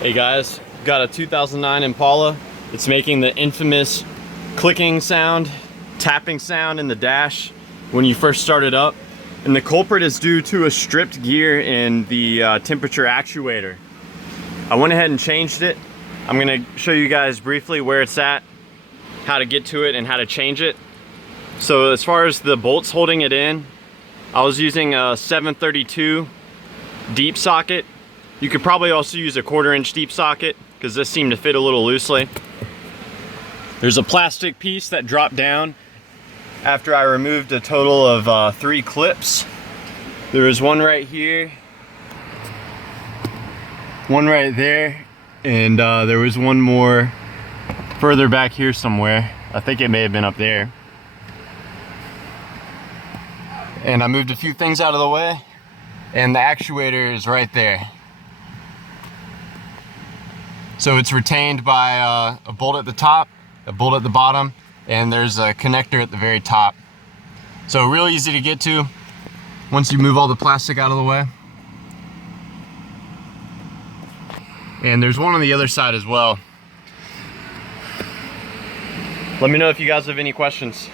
Hey guys, got a 2009 Impala. It's making the infamous clicking sound, tapping sound in the dash when you first start it up. And the culprit is due to a stripped gear in the temperature actuator. I went ahead and changed it. I'm gonna show you guys briefly where it's at, how to get to it, and how to change it. So as far as the bolts holding it in, I was using a 732 deep socket. You could probably also use a 1/4 inch deep socket because this seemed to fit a little loosely. There's a plastic piece that dropped down after I removed a total of 3 clips. There was one right here, one right there, and there was one more further back here somewhere. I think it may have been up there. And I moved a few things out of the way, and the actuator is right there. So it's retained by a bolt at the top, a bolt at the bottom, and there's a connector at the very top. So real easy to get to once you move all the plastic out of the way. And there's one on the other side as well. Let me know if you guys have any questions.